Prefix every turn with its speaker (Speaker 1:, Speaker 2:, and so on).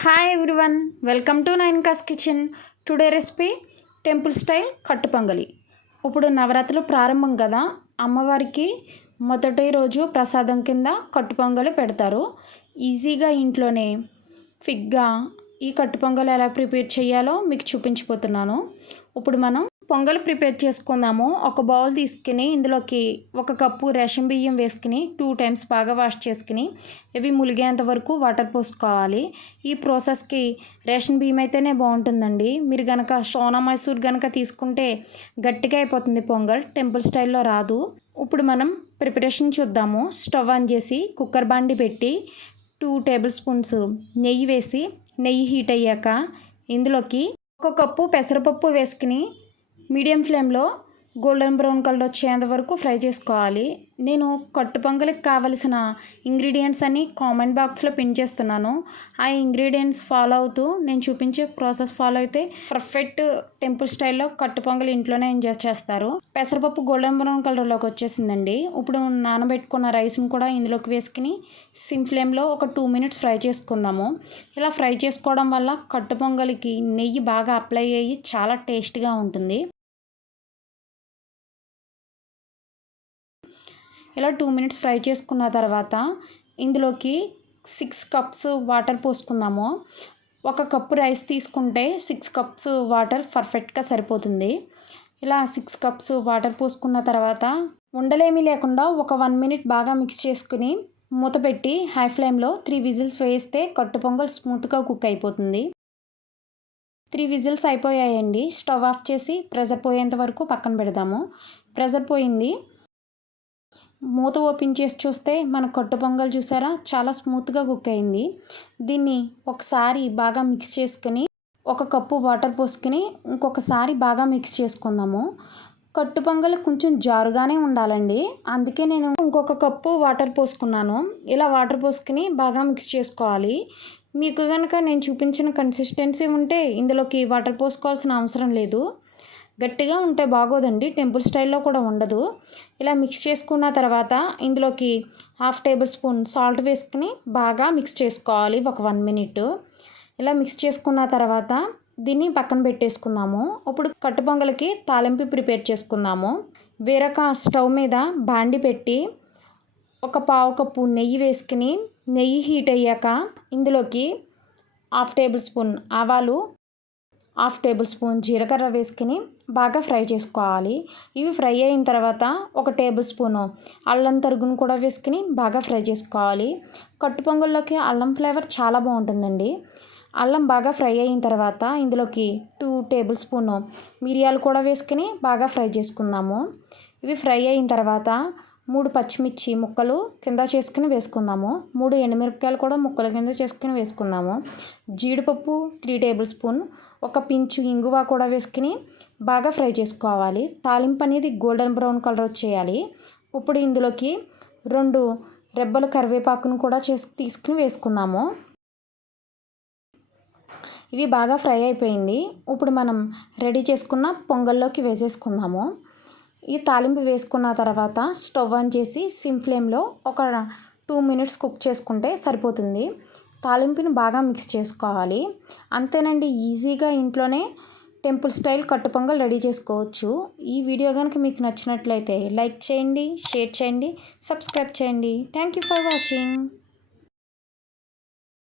Speaker 1: Hi everyone welcome to nine cos kitchen today recipe temple style కట్టుపొంగలి ఇప్పుడు నవరాత్రులు ప్రారంభం కదా అమ్మవారికి మొదటి రోజు ప్రసాదం కింద కట్టుపొంగలి పెడతారు. ఈజీగా ఇంట్లోనే ఫిగ్గా ఈ కట్టుపొంగలి ఎలా ప్రిపేర్ చేయాలో మీకు చూపించిపోతున్నాను. ఇప్పుడు మనం పొంగల్ ప్రిపేర్ చేసుకుందాము. ఒక బౌల్ తీసుకుని ఇందులోకి ఒక కప్పు రేషన్ బియ్యం వేసుకుని టూ టైమ్స్ బాగా వాష్ చేసుకుని ఇవి ములిగేంత వరకు వాటర్ పోసుకోవాలి. ఈ ప్రాసెస్కి రేషన్ బియ్యం అయితేనే బాగుంటుందండి. మీరు కనుక సోనా మైసూర్ కనుక తీసుకుంటే గట్టిగా అయిపోతుంది పొంగల్. టెంపుల్ స్టైల్లో రాదు. ఇప్పుడు మనం ప్రిపరేషన్ చూద్దాము. స్టవ్ ఆన్ చేసి కుక్కర్ బాండి పెట్టి టూ టేబుల్ స్పూన్స్ నెయ్యి వేసి నెయ్యి హీట్ అయ్యాక ఇందులోకి ఒక కప్పు పెసరపప్పు వేసుకుని మీడియం ఫ్లేమ్లో గోల్డెన్ బ్రౌన్ కలర్ వచ్చేంత వరకు ఫ్రై చేసుకోవాలి. నేను కట్టుపొంగలికి కావలసిన ఇంగ్రీడియంట్స్ అన్ని కామెంట్ బాక్స్లో పిన్ చేస్తున్నాను. ఆ ఇంగ్రీడియంట్స్ ఫాలో అవుతూ నేను చూపించే ప్రాసెస్ ఫాలో అయితే పర్ఫెక్ట్ టెంపుల్ స్టైల్లో కట్టుపొంగలి ఇంట్లోనే ఎంజాయ్ చేస్తారు. పెసరపప్పు గోల్డెన్ బ్రౌన్ కలర్లోకి వచ్చేసిందండి. ఇప్పుడు నానబెట్టుకున్న రైస్ని కూడా ఇందులోకి వేసుకుని సిమ్ ఫ్లేమ్లో ఒక టూ మినిట్స్ ఫ్రై చేసుకుందాము. ఇలా ఫ్రై చేసుకోవడం వల్ల కట్టు పొంగలికి నెయ్యి బాగా అప్లై అయ్యి చాలా టేస్ట్గా ఉంటుంది. ఇలా టూ మినిట్స్ ఫ్రై చేసుకున్న తర్వాత ఇందులోకి సిక్స్ కప్స్ వాటర్ పోసుకుందాము. ఒక కప్పు రైస్ తీసుకుంటే సిక్స్ కప్స్ వాటర్ పర్ఫెక్ట్గా సరిపోతుంది. ఇలా సిక్స్ కప్స్ వాటర్ పోసుకున్న తర్వాత ఉండలేమీ లేకుండా ఒక వన్ మినిట్ బాగా మిక్స్ చేసుకుని మూత పెట్టి హై ఫ్లేమ్లో త్రీ విజిల్స్ వేస్తే కట్టు పొంగల్ స్మూత్గా కుక్ అయిపోతుంది. త్రీ విజిల్స్ అయిపోయాయండి. స్టవ్ ఆఫ్ చేసి ప్రెజర్ పోయేంత వరకు పక్కన పెడదాము. ప్రెజర్ పోయింది. మూత ఓపెన్ చేసి చూస్తే మన కట్టు పొంగల్ చూసారా? చాలా స్మూత్గా కుక్ అయింది. దీన్ని ఒకసారి బాగా మిక్స్ చేసుకుని ఒక కప్పు వాటర్ పోసుకుని ఇంకొకసారి బాగా మిక్స్ చేసుకుందాము. కట్టు పొంగల్ కొంచెం జారుగానే ఉండాలండి. అందుకే నేను ఇంకొక కప్పు వాటర్ పోసుకున్నాను. ఇలా వాటర్ పోసుకుని బాగా మిక్స్ చేసుకోవాలి. మీకు కనుక నేను చూపించిన కన్సిస్టెన్సీ ఉంటే ఇందులోకి వాటర్ పోసుకోవాల్సిన అవసరం లేదు. గట్టిగా ఉంటే బాగోదండి టెంపుల్ స్టైల్లో కూడా ఉండదు. ఇలా మిక్స్ చేసుకున్న తర్వాత ఇందులోకి హాఫ్ టేబుల్ స్పూన్ సాల్ట్ వేసుకుని బాగా మిక్స్ చేసుకోవాలి ఒక వన్ మినిట్. ఇలా మిక్స్ చేసుకున్న తర్వాత దీన్ని పక్కన పెట్టేసుకుందాము. ఇప్పుడు కట్టు పొంగలకి తాలింపు ప్రిపేర్ చేసుకుందాము. వేరొక స్టవ్ మీద బాండి పెట్టి ఒక పావు కప్పు నెయ్యి వేసుకుని నెయ్యి హీట్ అయ్యాక ఇందులోకి హాఫ్ టేబుల్ స్పూన్ ఆవాలు హాఫ్ టేబుల్ స్పూన్ జీలకర్ర వేసుకుని బాగా ఫ్రై చేసుకోవాలి. ఇవి ఫ్రై అయిన తర్వాత ఒక టేబుల్ స్పూను అల్లం తరుగును కూడా వేసుకుని బాగా ఫ్రై చేసుకోవాలి. కట్టు పొంగల్లోకి అల్లం ఫ్లేవర్ చాలా బాగుంటుందండి. అల్లం బాగా ఫ్రై అయిన తర్వాత ఇందులోకి టూ టేబుల్ స్పూను మిరియాలు కూడా వేసుకుని బాగా ఫ్రై చేసుకుందాము. ఇవి ఫ్రై అయిన తర్వాత మూడు పచ్చిమిర్చి ముక్కలు కింద చేసుకుని వేసుకుందాము. మూడు ఎండుమిరపకాయలు కూడా ముక్కల కింద చేసుకుని వేసుకుందాము. జీడిపప్పు త్రీ టేబుల్ స్పూన్ ఒక పించు ఇంగువ కూడా వేసుకుని బాగా ఫ్రై చేసుకోవాలి. తాలింపు అనేది గోల్డెన్ బ్రౌన్ కలర్ వచ్చేయాలి. ఇప్పుడు ఇందులోకి రెండు రెబ్బల కరివేపాకును కూడా చేసి తీసుకుని వేసుకుందాము. ఇవి బాగా ఫ్రై అయిపోయింది. ఇప్పుడు మనం రెడీ చేసుకున్న పొంగల్లోకి వేసేసుకుందాము. ఈ తాలింపు వేసుకున్న తర్వాత స్టవ్ ఆన్ చేసి సిమ్ ఫ్లేమ్లో ఒక టూ మినిట్స్ కుక్ చేసుకుంటే సరిపోతుంది. తాలింపుని బాగా మిక్స్ చేసుకోవాలి. అంతేనండి ఈజీగా ఇంట్లోనే టెంపుల్ స్టైల్ కట్టు పొంగల్ రెడీ చేసుకోవచ్చు. ఈ వీడియో కనుక మీకు నచ్చినట్లయితే లైక్ చేయండి షేర్ చేయండి సబ్స్క్రైబ్ చేయండి. Thank you for watching.